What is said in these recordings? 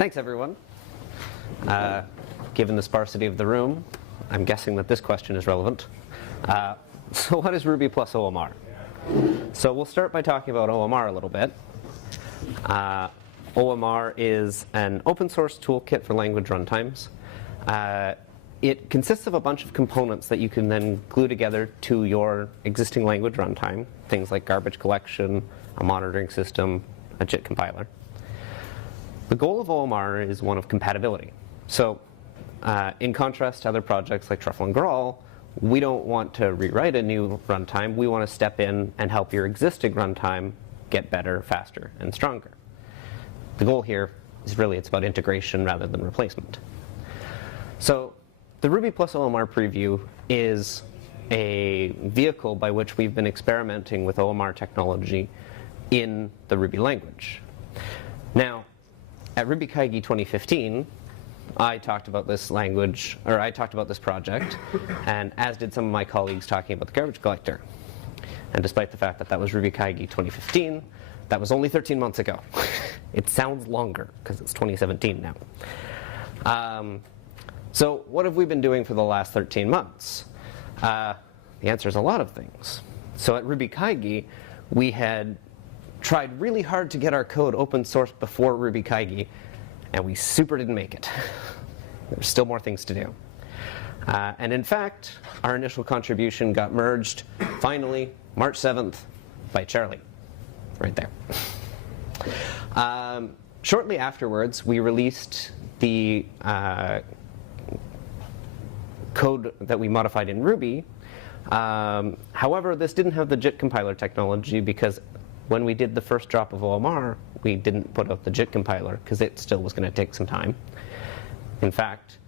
Thanks, everyone. Given the sparsity of the room, I'm guessing that this question is relevant. So what is Ruby plus OMR? So we'll start by talking about OMR a little bit. OMR is an open source toolkit for language runtimes. It consists of a bunch of components that you can then glue together to your existing language runtime, things like garbage collection, a monitoring system, a JIT compiler. The goal of OMR is one of compatibility. So in contrast to other projects like Truffle and Graal, we don't want to rewrite a new runtime. We want to step in and help your existing runtime get better, faster, and stronger. The goal here is really it's about integration rather than replacement. So the Ruby plus OMR preview is a vehicle by which we've been experimenting with OMR technology in the Ruby language. Now, at RubyKaigi 2015, I talked about this language, or I talked about this project, and as did some of my colleagues talking about the garbage collector. And despite the fact that that was RubyKaigi 2015, that was only 13 months ago. It sounds longer because it's 2017 now. So what have we been doing for the last 13 months? The answer is a lot of things. So at RubyKaigi, we had tried really hard to get our code open source before RubyKaigi, and we super didn't make it. There's still more things to do. And in fact, our initial contribution got merged, finally, March 7th, by Charlie. Right there. Shortly afterwards, we released the code that we modified in Ruby. However, this didn't have the JIT compiler technology because when we did the first drop of OMR, we didn't put out the JIT compiler because it still was going to take some time. In fact,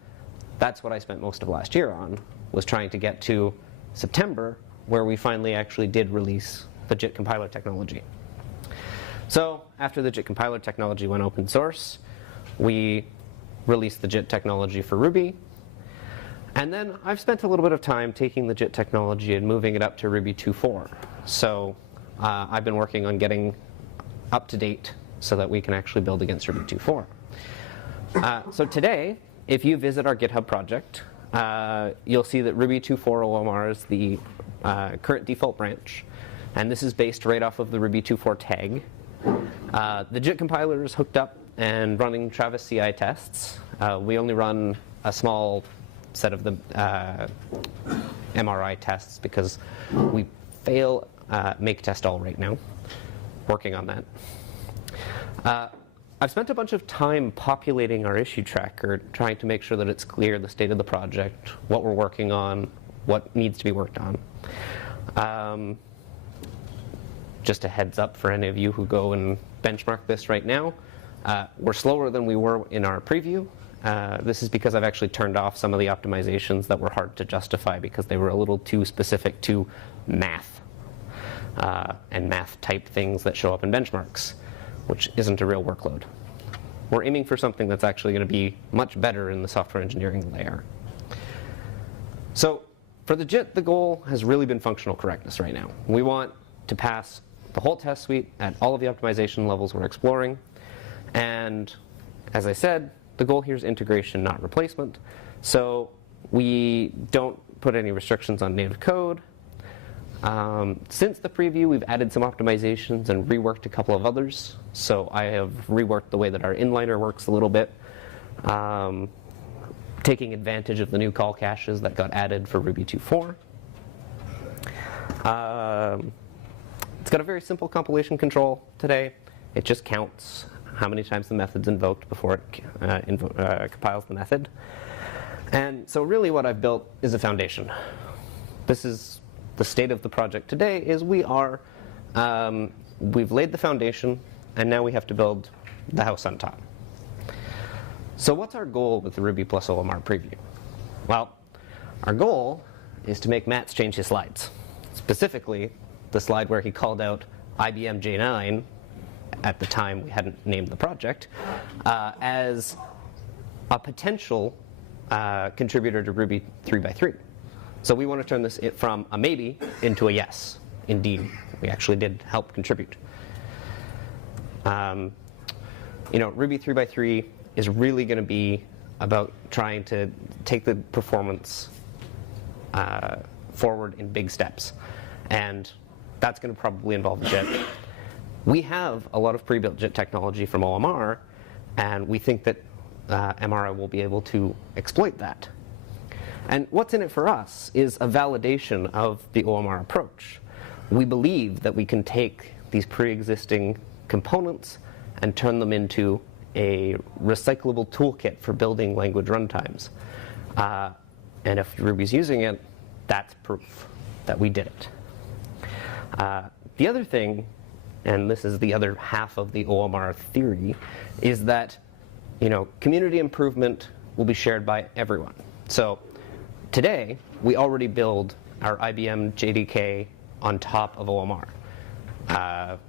that's what I spent most of last year on, was trying to get to September, where we finally actually did release the JIT compiler technology. So after the JIT compiler technology went open source, we released the JIT technology for Ruby. And then I've spent a little bit of time taking the JIT technology and moving it up to Ruby 2.4. So I've been working on getting up to date so that we can actually build against Ruby 2.4. So today, if you visit our GitHub project, you'll see that Ruby 2.4 OMR is the current default branch. And this is based right off of the Ruby 2.4 tag. The JIT compiler is hooked up and running Travis CI tests. We only run a small set of the MRI tests because we fail make test all right now. Working on that. I've spent a bunch of time populating our issue tracker, trying to make sure that it's clear the state of the project, what we're working on, what needs to be worked on. Just a heads up for any of you who go and benchmark this right now. We're slower than we were in our preview. This is because I've actually turned off some of the optimizations that were hard to justify because they were a little too specific to math and math type things that show up in benchmarks, which isn't a real workload. We're aiming for something that's actually going to be much better in the software engineering layer. So for the JIT, the goal has really been functional correctness right now. We want to pass the whole test suite at all of the optimization levels we're exploring. And as I said, the goal here is integration, not replacement. So we don't put any restrictions on native code. Since the preview, we've added some optimizations and reworked a couple of others. So I have reworked the way that our inliner works a little bit, taking advantage of the new call caches that got added for Ruby 2.4. It's got a very simple compilation control today. It just counts how many times the method's invoked before it compiles the method. And so really what I've built is a foundation. This is the state of the project today, is we've laid the foundation, and now we have to build the house on top. So what's our goal with the Ruby plus OMR preview? Well, our goal is to make Mats change his slides. Specifically, the slide where he called out IBM J9, at the time we hadn't named the project, as a potential contributor to Ruby 3x3. So we want to turn this from a maybe into a yes. Indeed, we actually did help contribute. Ruby 3x3 is really going to be about trying to take the performance forward in big steps. And that's going to probably involve JIT. We have a lot of pre-built JIT technology from OMR, and we think that MRI will be able to exploit that. And what's in it for us is a validation of the OMR approach. We believe that we can take these pre-existing components and turn them into a recyclable toolkit for building language runtimes. And if Ruby's using it, that's proof that we did it. The other thing, and this is the other half of the OMR theory, is that community improvement will be shared by everyone. So today, we already build our IBM JDK on top of OMR.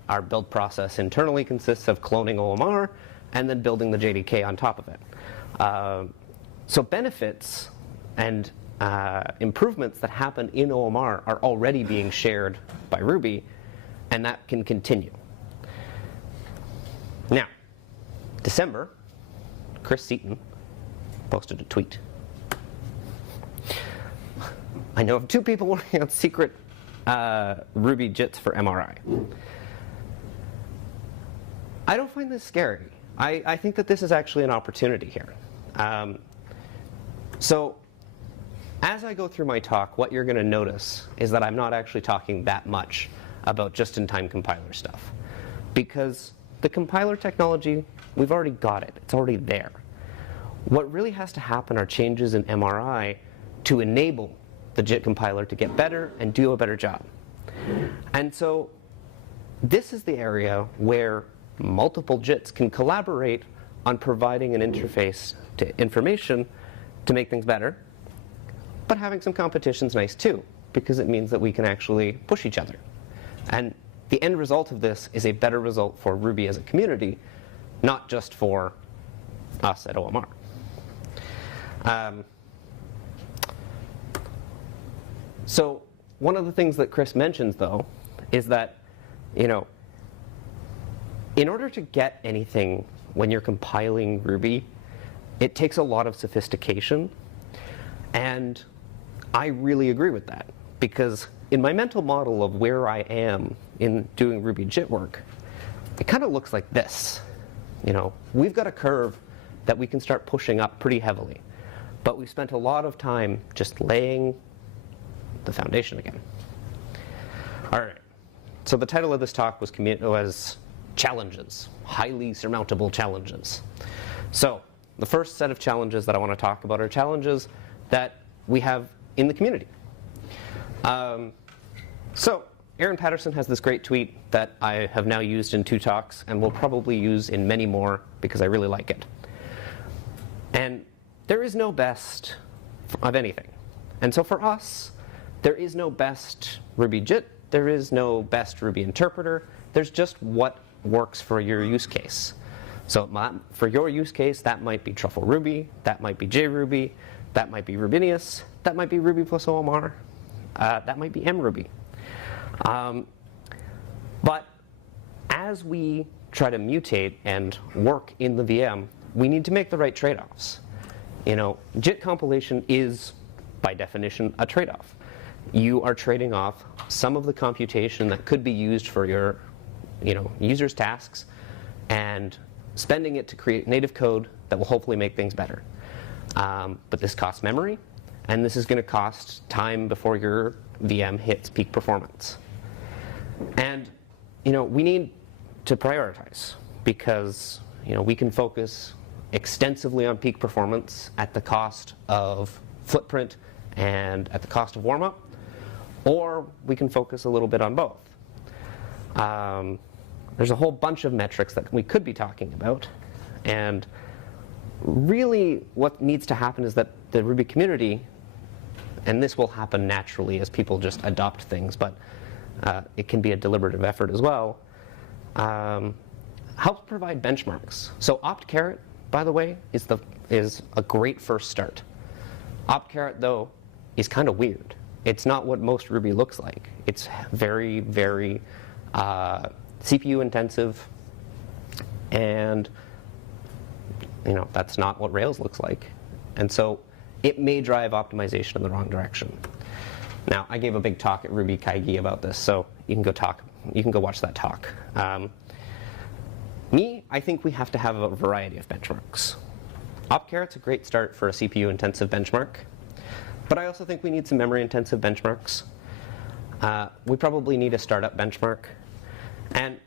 Our build process internally consists of cloning OMR and then building the JDK on top of it. So benefits and improvements that happen in OMR are already being shared by Ruby, and that can continue. Now, December, Chris Seaton posted a tweet. I know of 2 people working on secret Ruby JITs for MRI. I don't find this scary. I think that this is actually an opportunity here. So as I go through my talk, what you're going to notice is that I'm not actually talking that much about just-in-time compiler stuff. Because the compiler technology, we've already got it. It's already there. What really has to happen are changes in MRI to enable the JIT compiler to get better and do a better job. And so this is the area where multiple JITs can collaborate on providing an interface to information to make things better. But having some competition is nice too, because it means that we can actually push each other. And the end result of this is a better result for Ruby as a community, not just for us at OMR. So one of the things that Chris mentions, though, is that, in order to get anything when you're compiling Ruby, it takes a lot of sophistication. And I really agree with that, because in my mental model of where I am in doing Ruby JIT work, it kind of looks like this. We've got a curve that we can start pushing up pretty heavily, but we spent a lot of time just laying the foundation again. All right. So the title of this talk was Challenges, Highly Surmountable Challenges. So the first set of challenges that I want to talk about are challenges that we have in the community. So Aaron Patterson has this great tweet that I have now used in 2 talks and will probably use in many more because I really like it. And there is no best of anything. And so for us, there is no best Ruby JIT. There is no best Ruby interpreter. There's just what works for your use case. So for your use case, that might be Truffle Ruby, that might be JRuby, that might be Rubinius, that might be Ruby+OMR, that might be MRuby. But as we try to mutate and work in the VM, we need to make the right trade-offs. JIT compilation is, by definition, a trade-off. You are trading off some of the computation that could be used for your users' tasks and spending it to create native code that will hopefully make things better. But this costs memory, and this is going to cost time before your VM hits peak performance. And we need to prioritize, because we can focus extensively on peak performance at the cost of footprint and at the cost of warm-up, or we can focus a little bit on both. There's a whole bunch of metrics that we could be talking about, and really what needs to happen is that the Ruby community, and this will happen naturally as people just adopt things, but it can be a deliberative effort as well, helps provide benchmarks. So opt-caret, by the way, is a great first start. Opt-caret, though, is kind of weird. It's not what most Ruby looks like. It's very, very CPU intensive, and that's not what Rails looks like. And so it may drive optimization in the wrong direction. Now, I gave a big talk at Ruby Kaigi about this, so you can go watch that talk. I think we have to have a variety of benchmarks. Opcaret's a great start for a CPU-intensive benchmark, but I also think we need some memory-intensive benchmarks. We probably need a startup benchmark, and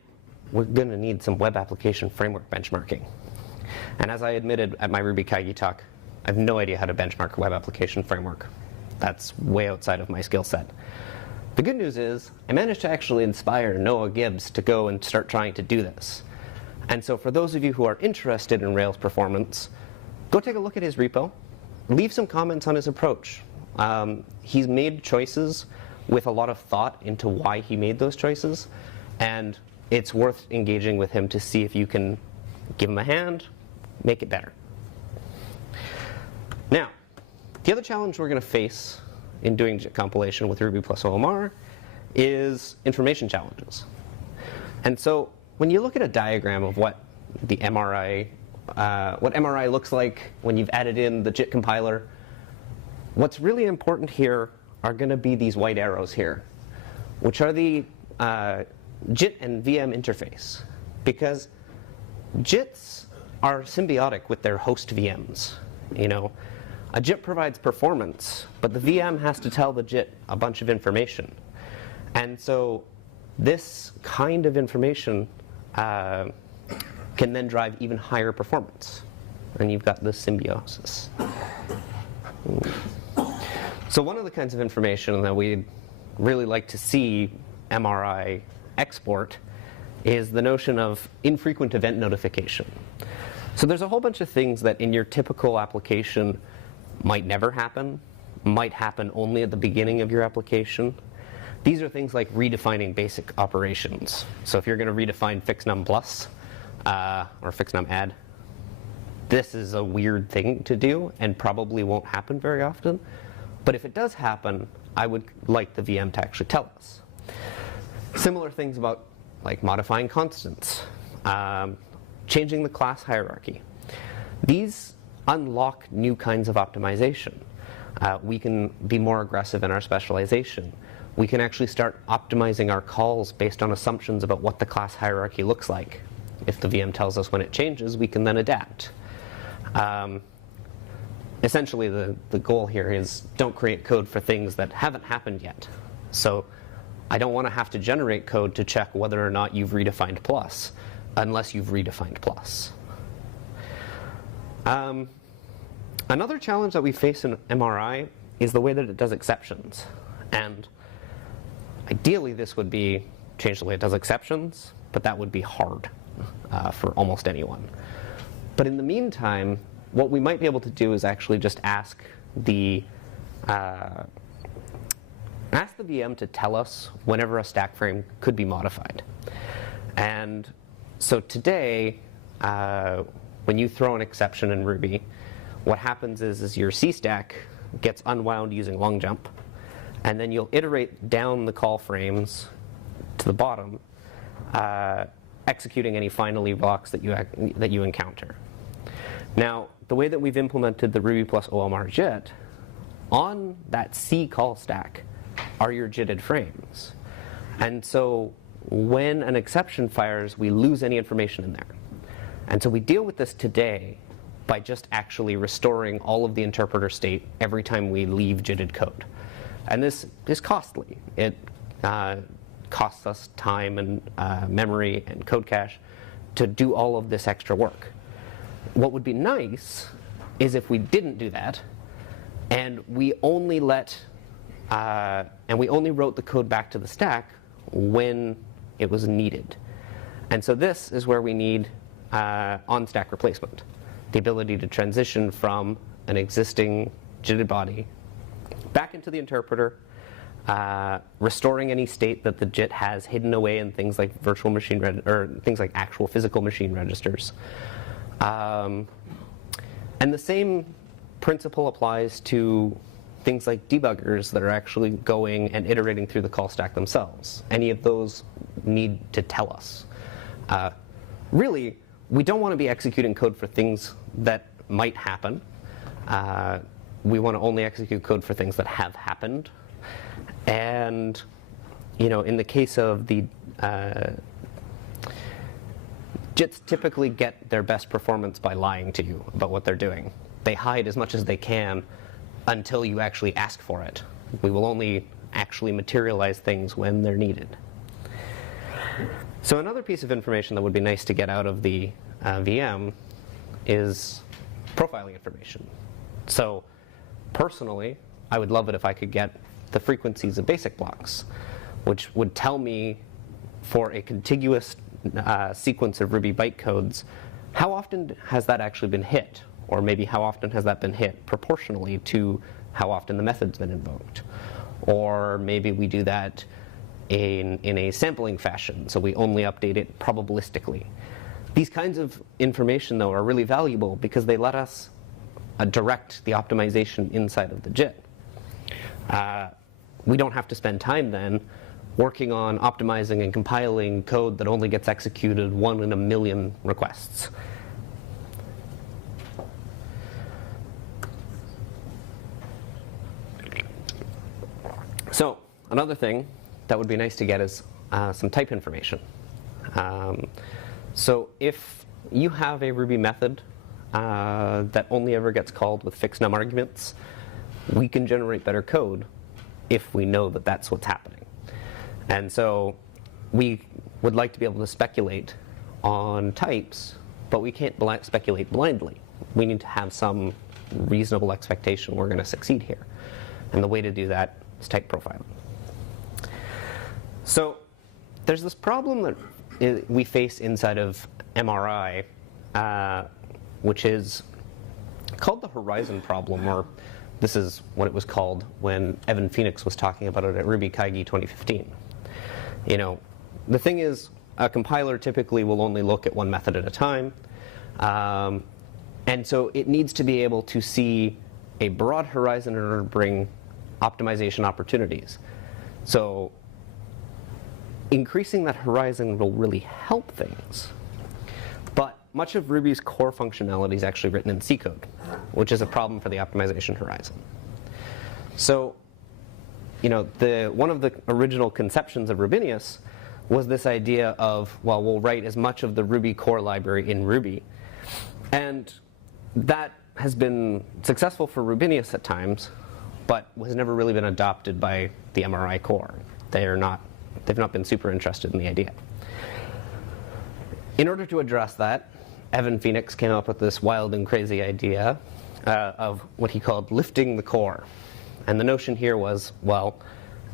we're going to need some web application framework benchmarking. And as I admitted at my Ruby Kaigi talk, I have no idea how to benchmark a web application framework. That's way outside of my skill set. The good news is I managed to actually inspire Noah Gibbs to go and start trying to do this. And so for those of you who are interested in Rails performance, go take a look at his repo. Leave some comments on his approach. He's made choices with a lot of thought into why he made those choices, and it's worth engaging with him to see if you can give him a hand, make it better. Now, the other challenge we're going to face in doing JIT compilation with Ruby+OMR is information challenges. And so when you look at a diagram of what the MRI, what MRI looks like when you've added in the JIT compiler, what's really important here are going to be these white arrows here, which are the JIT and VM interface. Because JITs are symbiotic with their host VMs. A JIT provides performance, but the VM has to tell the JIT a bunch of information. And so this kind of information can then drive even higher performance. And you've got this symbiosis. So one of the kinds of information that we'd really like to see MRI export is the notion of infrequent event notification. So there's a whole bunch of things that in your typical application might never happen, might happen only at the beginning of your application. These are things like redefining basic operations. So if you're going to redefine fixnum plus or fixnum add, this is a weird thing to do and probably won't happen very often. But if it does happen, I would like the VM to actually tell us. Similar things about like modifying constants, changing the class hierarchy. These unlock new kinds of optimization. We can be more aggressive in our specialization. We can actually start optimizing our calls based on assumptions about what the class hierarchy looks like. If the VM tells us when it changes, we can then adapt. Essentially, the goal here is don't create code for things that haven't happened yet. So I don't want to have to generate code to check whether or not you've redefined plus, unless you've redefined plus. Another challenge that we face in MRI is the way that it does exceptions. And ideally, this would be change the way it does exceptions, but that would be hard for almost anyone. But in the meantime, what we might be able to do is actually just ask the VM to tell us whenever a stack frame could be modified. And so today, when you throw an exception in Ruby, what happens is your C stack gets unwound using long jump, and then you'll iterate down the call frames to the bottom, executing any finally blocks that you encounter. Now, the way that we've implemented the Ruby+OMR JIT, on that C call stack are your JITted frames. And so when an exception fires, we lose any information in there. And so we deal with this today by just actually restoring all of the interpreter state every time we leave JITted code. And this is costly. It costs us time and memory and code cache to do all of this extra work. What would be nice is if we didn't do that, and we only wrote the code back to the stack when it was needed. And so this is where we need on-stack replacement, the ability to transition from an existing JITted body back into the interpreter, restoring any state that the JIT has hidden away in things like virtual machine or things like actual physical machine registers. And the same principle applies to things like debuggers that are actually going and iterating through the call stack themselves. Any of those need to tell us. Really, we don't want to be executing code for things that might happen. We want to only execute code for things that have happened. And in the case of the JITs typically get their best performance by lying to you about what they're doing. They hide as much as they can until you actually ask for it. We will only actually materialize things when they're needed. So another piece of information that would be nice to get out of the VM is profiling information. So personally, I would love it if I could get the frequencies of basic blocks, which would tell me for a contiguous sequence of Ruby bytecodes, how often has that actually been hit? Or maybe how often has that been hit proportionally to how often the method's been invoked? Or maybe we do that in a sampling fashion, so we only update it probabilistically. These kinds of information, though, are really valuable because they let us direct the optimization inside of the JIT. We don't have to spend time then working on optimizing and compiling code that only gets executed 1 in a million requests. So another thing that would be nice to get is some type information. So if you have a Ruby method that only ever gets called with fixed num arguments, we can generate better code if we know that that's what's happening. And so we would like to be able to speculate on types, but we can't speculate blindly. We need to have some reasonable expectation we're going to succeed here. And the way to do that is type profiling. So there's this problem that we face inside of MRI, which is called the horizon problem, or this is what it was called when Evan Phoenix was talking about it at Ruby Kaigi 2015. The thing is, a compiler typically will only look at one method at a time. And so it needs to be able to see a broad horizon in order to bring optimization opportunities. So increasing that horizon will really help things. But much of Ruby's core functionality is actually written in C code, which is a problem for the optimization horizon. So one of the original conceptions of Rubinius was this idea of, well, we'll write as much of the Ruby core library in Ruby. And that has been successful for Rubinius at times, but has never really been adopted by the MRI core. They've not been super interested in the idea. In order to address that, Evan Phoenix came up with this wild and crazy idea of what he called lifting the core. And the notion here was, well,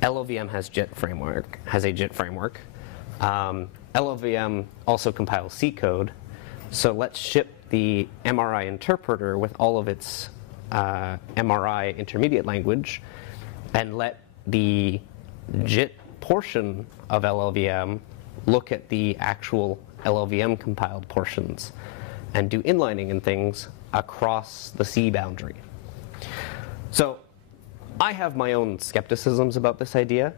LLVM has a JIT framework. LLVM also compiles C code. So let's ship the MRI interpreter with all of its MRI intermediate language and let the JIT portion of LLVM look at the actual LLVM compiled portions and do inlining and things across the C boundary. So I have my own skepticisms about this idea,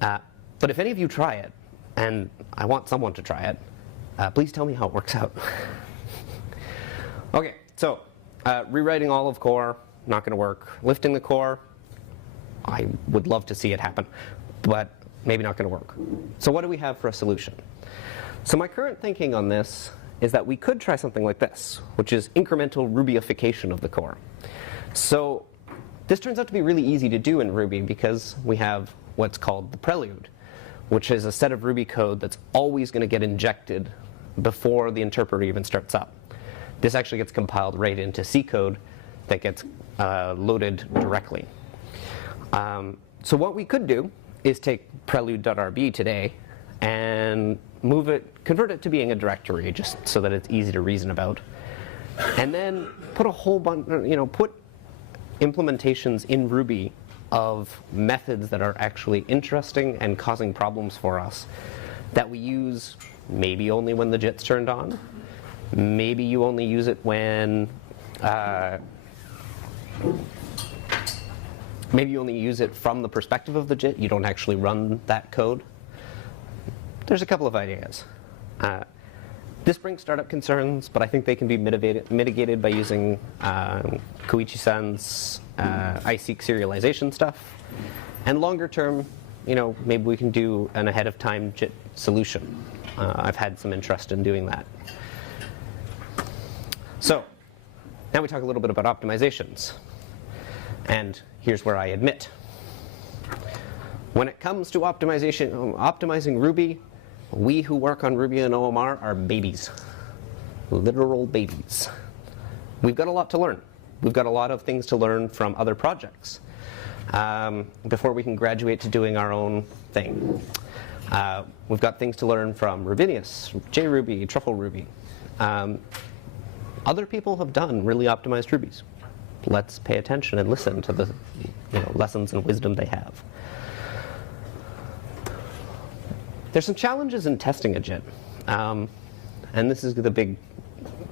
but if any of you try it, and I want someone to try it, please tell me how it works out. Okay, so rewriting all of core, not going to work. Lifting the core, I would love to see it happen, but maybe not going to work. So what do we have for a solution? So my current thinking on this is that we could try something like this, which is incremental Rubyification of the core. So this turns out to be really easy to do in Ruby because we have what's called the prelude, which is a set of Ruby code that's always going to get injected before the interpreter even starts up. This actually gets compiled right into C code that gets loaded directly. So what we could do is take prelude.rb today and convert it to being a directory, just so that it's easy to reason about, and then put a whole bunch, put implementations in Ruby of methods that are actually interesting and causing problems for us that we use maybe only when the JIT's turned on. Maybe you only use it when maybe you only use it from the perspective of the JIT. You don't actually run that code. There's a couple of ideas. This brings startup concerns, but I think they can be mitigated by using Koichi-san's iSeq serialization stuff. And longer term, maybe we can do an ahead of time JIT solution. I've had some interest in doing that. So now we talk a little bit about optimizations. And here's where I admit. When it comes to optimizing Ruby, we who work on Ruby and OMR are babies. Literal babies. We've got a lot to learn. We've got a lot of things to learn from other projects before we can graduate to doing our own thing. We've got things to learn from Rubinius, JRuby, Truffle Ruby. Other people have done really optimized Rubies. Let's pay attention and listen to the lessons and wisdom they have. There's some challenges in testing a JIT, and this is the big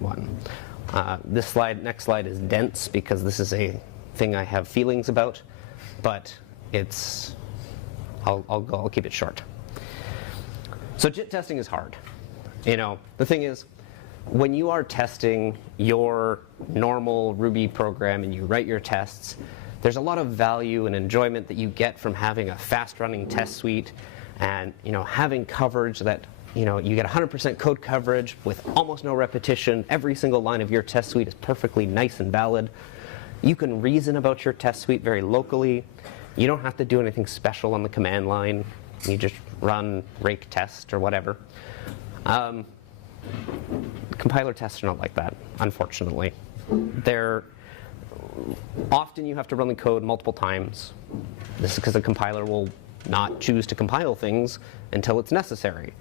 one. This next slide is dense because this is a thing I have feelings about, but I'll keep it short. So JIT testing is hard. The thing is, when you are testing your normal Ruby program and you write your tests, there's a lot of value and enjoyment that you get from having a fast-running test suite and having coverage that you get 100% code coverage with almost no repetition. Every single line of your test suite is perfectly nice and valid. You can reason about your test suite very locally. You don't have to do anything special on the command line. You just run rake test or whatever. Compiler tests are not like that, unfortunately. Often you have to run the code multiple times. This is because the compiler will not choose to compile things until it's necessary,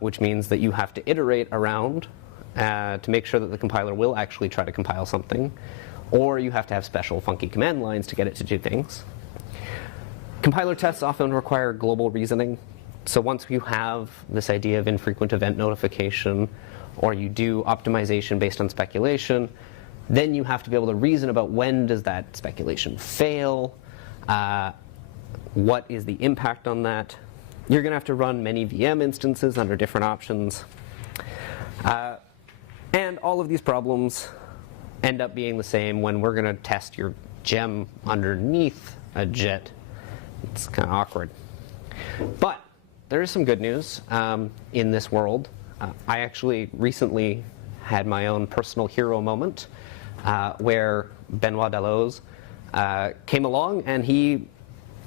which means that you have to iterate around to make sure that the compiler will actually try to compile something, or you have to have special funky command lines to get it to do things. Compiler tests often require global reasoning. So once you have this idea of infrequent event notification, or you do optimization based on speculation, then you have to be able to reason about when does that speculation fail, what is the impact on that. You're going to have to run many VM instances under different options. And all of these problems end up being the same when we're going to test your gem underneath a JIT. It's kind of awkward. But there is some good news in this world. I actually recently had my own personal hero moment where Benoit Dalloz came along and he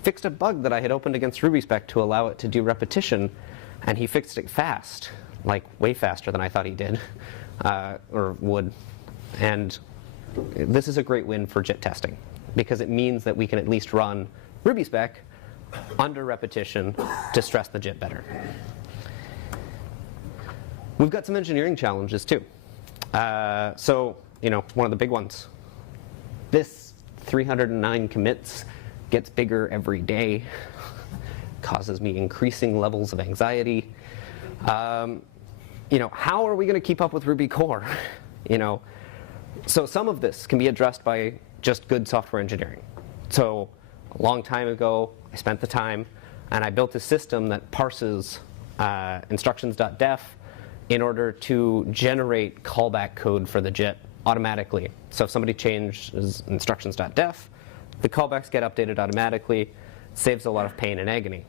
fixed a bug that I had opened against RubySpec to allow it to do repetition, and he fixed it fast, like way faster than I thought he did or would. And this is a great win for JIT testing because it means that we can at least run RubySpec under repetition to stress the JIT better. We've got some engineering challenges too. So, one of the big ones. This 309 commits gets bigger every day, causes me increasing levels of anxiety. How are we going to keep up with Ruby core? So some of this can be addressed by just good software engineering. So a long time ago, I spent the time and I built a system that parses instructions.def in order to generate callback code for the JIT automatically. So if somebody changes instructions.def, the callbacks get updated automatically. Saves a lot of pain and agony.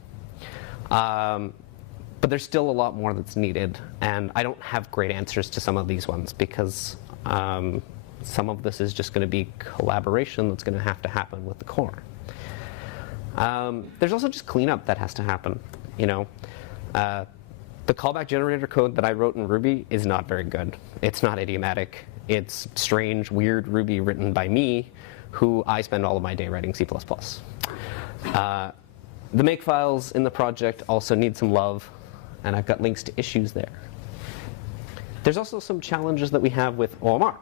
But there's still a lot more that's needed, and I don't have great answers to some of these ones because some of this is just going to be collaboration that's going to happen with the core. There's also just cleanup that has to happen. The callback generator code that I wrote in Ruby is not very good. It's not idiomatic. It's strange, weird Ruby written by me, who I spend all of my day writing C++. The makefiles in the project also need some love, and I've got links to issues there. There's also some challenges that we have with OMR.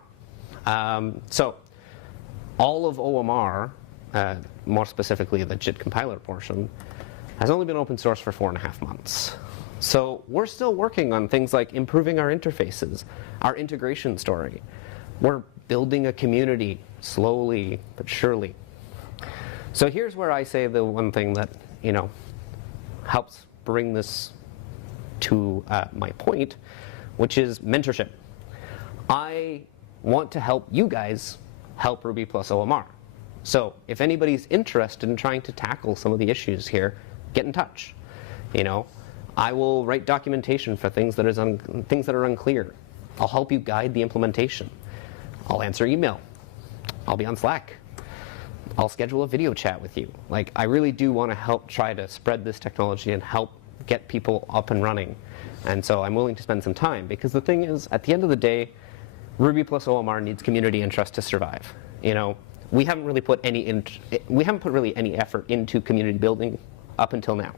So all of OMR, more specifically the JIT compiler portion, has only been open source for 4.5 months. So we're still working on things like improving our interfaces, our integration story. We're building a community slowly but surely. So here's where I say the one thing that helps bring this to my point, which is mentorship. I want to help you guys help Ruby+OMR. So if anybody's interested in trying to tackle some of the issues here, get in touch. I will write documentation for things that are unclear. I'll help you guide the implementation. I'll answer email. I'll be on Slack. I'll schedule a video chat with you. I really do want to help try to spread this technology and help get people up and running. And so I'm willing to spend some time, because the thing is, at the end of the day, Ruby+OMR needs community interest to survive. We haven't really put any effort into community building up until now.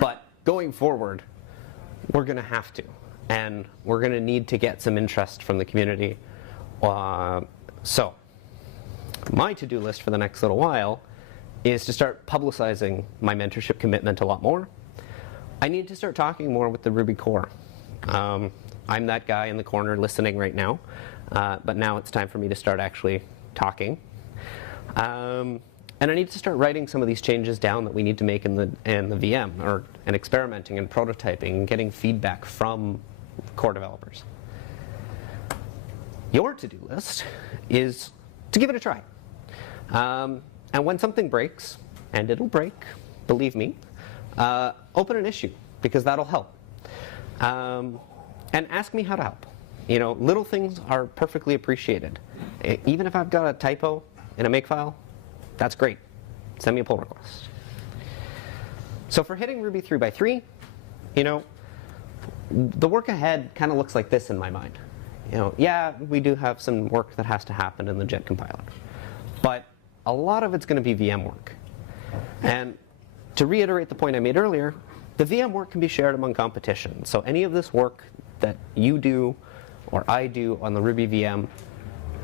But going forward, we're going to have to, and we're going to need to get some interest from the community. So my to-do list for the next little while is to start publicizing my mentorship commitment a lot more. I need to start talking more with the Ruby core. I'm that guy in the corner listening right now, but now it's time for me to start actually talking. And I need to start writing some of these changes down that we need to make in the VM, and experimenting and prototyping and getting feedback from core developers. Your to-do list is to give it a try. And when something breaks, and it'll break, believe me, open an issue, because that'll help. And ask me how to help. Little things are perfectly appreciated. Even if I've got a typo in a makefile, that's great. Send me a pull request. So for hitting Ruby 3x3, the work ahead kind of looks like this in my mind. Yeah, we do have some work that has to happen in the JIT compiler, but a lot of it's going to be VM work. And to reiterate the point I made earlier, the VM work can be shared among competition. So any of this work that you do or I do on the Ruby VM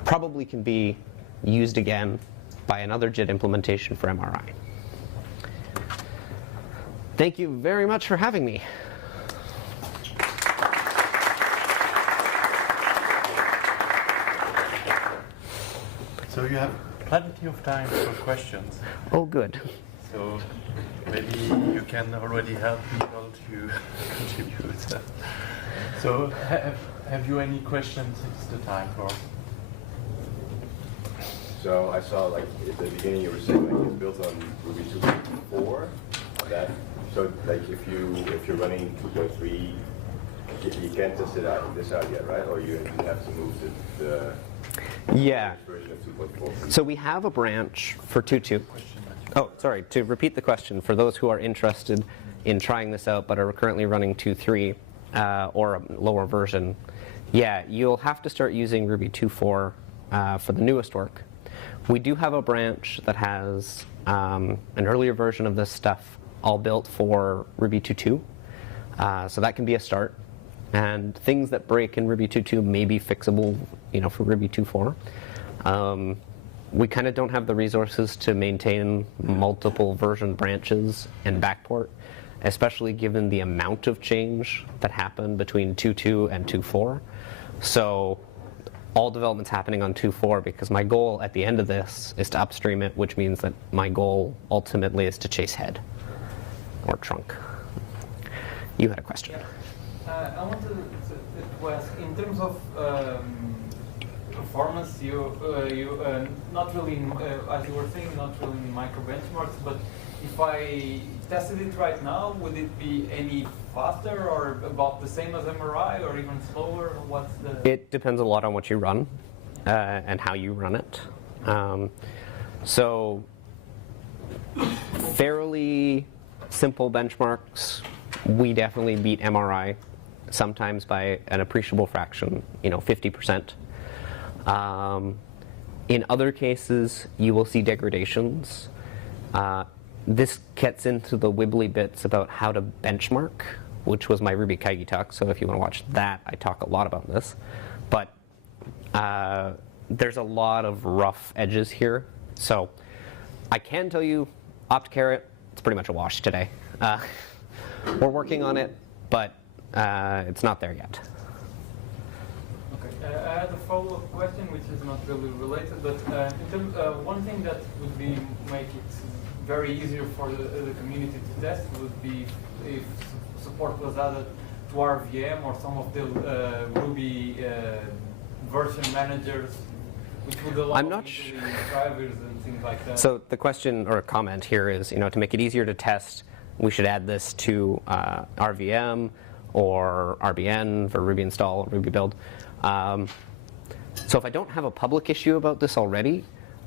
probably can be used again by another JIT implementation for MRI. Thank you very much for having me. So you have plenty of time for questions. Oh, good. So maybe you can already help people to contribute. So have you any questions? It's the time for. So I saw, at the beginning, you were saying it's built on Ruby 2.4. So if you're running 2.3, you can't test this out yet, right? Or you have to move to the version of 2.4. So we have a branch for 2.2. Oh, sorry. To repeat the question, for those who are interested in trying this out but are currently running 2.3 or a lower version, you'll have to start using Ruby 2.4 for the newest work. We do have a branch that has an earlier version of this stuff all built for Ruby 2.2. So that can be a start. And things that break in Ruby 2.2 may be fixable, for Ruby 2.4. We kind of don't have the resources to maintain multiple version branches and backport, especially given the amount of change that happened between 2.2 and 2.4. So all development's happening on 2.4 because my goal at the end of this is to upstream it, which means that my goal ultimately is to chase head or trunk. You had a question. Yeah. I wanted to ask, in terms of performance, you not really, as you were saying, not really in micro benchmarks, but if I tested it right now, would it be any faster or about the same as MRI or even slower? What's the? It depends a lot on what you run and how you run it. So fairly simple benchmarks, we definitely beat MRI, sometimes by an appreciable fraction, 50%. In other cases, you will see degradations. This gets into the wibbly bits about how to benchmark, which was my Ruby Kaigi talk, so if you want to watch that, I talk a lot about this. But there's a lot of rough edges here. So I can tell you, OptCarrot, it's pretty much a wash today. We're working on it, but it's not there yet. Okay, I had a follow-up question, which is not really related, but in terms, one thing that would be make it very easier for the community to test would be if support was added to RVM or some of the Ruby version managers, which would allow I'm not easily drivers and things like that. So the question or comment here is, to make it easier to test, we should add this to RVM or RBN for Ruby install, Ruby build. So if I don't have a public issue about this already,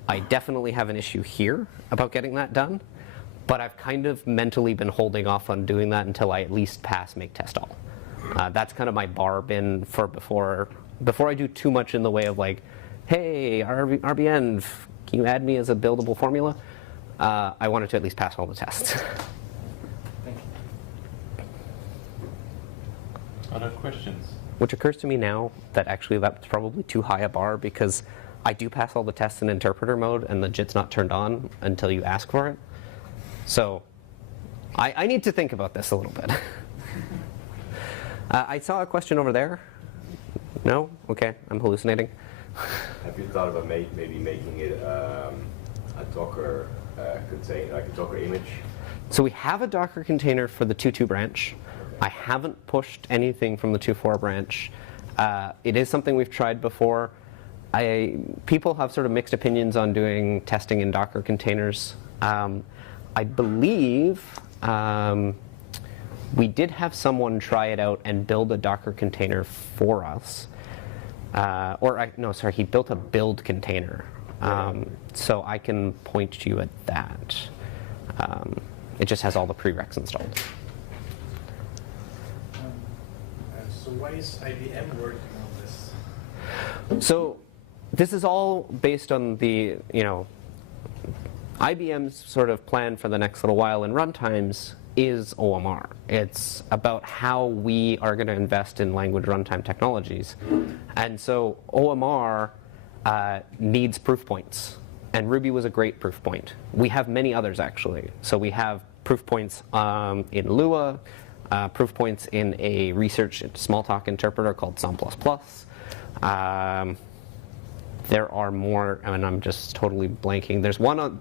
I definitely have an issue here about getting that done. But I've kind of mentally been holding off on doing that until I at least pass make test all. That's kind of my bar been for before I do too much in the way of like, hey, RBN, can you add me as a buildable formula? I wanted to at least pass all the tests. Thank you. Other questions? Which occurs to me now that actually that's probably too high a bar, because I do pass all the tests in interpreter mode and the JIT's not turned on until you ask for it. So I need to think about this a little bit. I saw a question over there. No? Okay, I'm hallucinating. Have you thought about maybe making it a Docker container, like a Docker image? So we have a Docker container for the 2.2 branch. I haven't pushed anything from the 2.4 branch. It is something we've tried before. People have sort of mixed opinions on doing testing in Docker containers. I believe we did have someone try it out and build a Docker container for us. He built a build container. So I can point you at that. It just has all the prereqs installed. So why is IBM working on this? So this is all based on the, IBM's sort of plan for the next little while in runtimes is OMR. It's about how we are going to invest in language runtime technologies. And so OMR needs proof points. And Ruby was a great proof point. We have many others, actually. So we have proof points in Lua, proof points in a research Smalltalk interpreter called SOM++. There are more, and I'm just totally blanking. There's one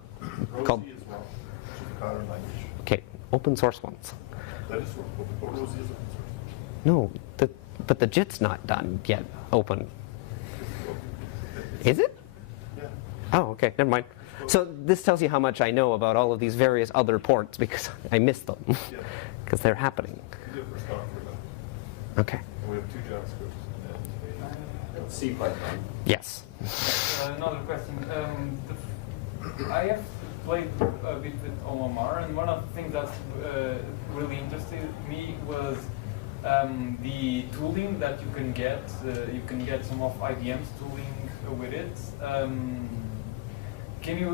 called... Rosie as well, which is a pattern language. Okay, open source ones. That is what Rosie is open source. No, but the JIT's not done yet, open. Is it? Yeah. Oh, okay, never mind. So this tells you how much I know about all of these various other ports, because I missed them, because they're happening. We do it for stock for that. Okay. And we have 2 JavaScripts and then C Python. Yes. Another question. I have played a bit with OMR, and one of the things that's really interested me was the tooling that you can get. You can get some of IBM's tooling with it.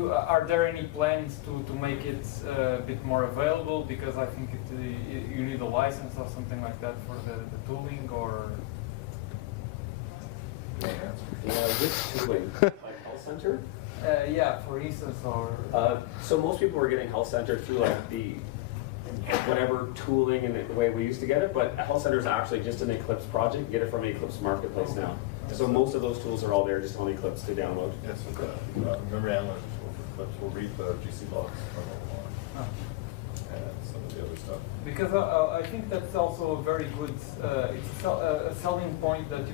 Are there any plans to make it a bit more available? Because I think you need a license or something like that for the tooling, or... Which tooling? Like Health Center? Yeah, for instance, or... So most people were getting Health Center through like the whatever tooling and the way we used to get it, but Health Center is actually just an Eclipse project. You get it from Eclipse Marketplace now. So most of those tools are all there just on Eclipse to download. yes, so the memory analyzers will read the GC logs from OMR and some of the other stuff. Because I think that's also a very good, it's a selling point that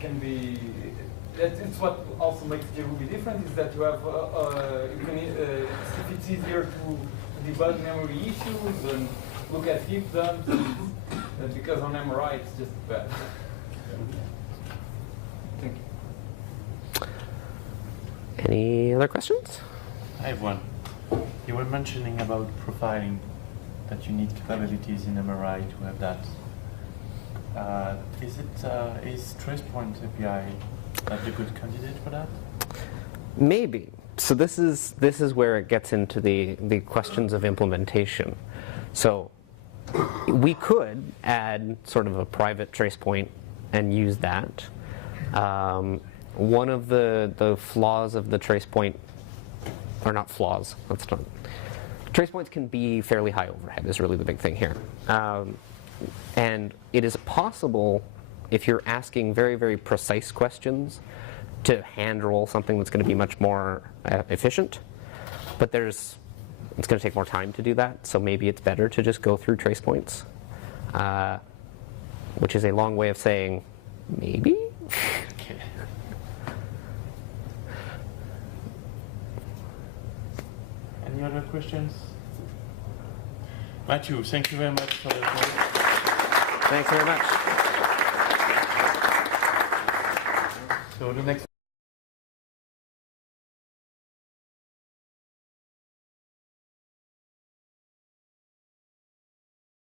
can be, it's what also makes Ruby different, is that you have, if it's easier to debug memory issues and look at heap dumps, because on MRI it's just bad. Thank you. Any other questions? I have one. You were mentioning about profiling, that you need capabilities in MRI to have that. Is TracePoint API a good candidate for that? Maybe. So this is where it gets into the questions of implementation. So we could add sort of a private TracePoint and use that. One of the flaws of the TracePoint, or not flaws, that's not. TracePoints can be fairly high overhead is really the big thing here. And it is possible, if you're asking very, very precise questions, to hand roll something that's going to be much more efficient. But it's going to take more time to do that, so maybe it's better to just go through TracePoints. which is a long way of saying maybe. Okay. Any other questions? Matthew, thank you very much for the talk. Thanks very much. So the next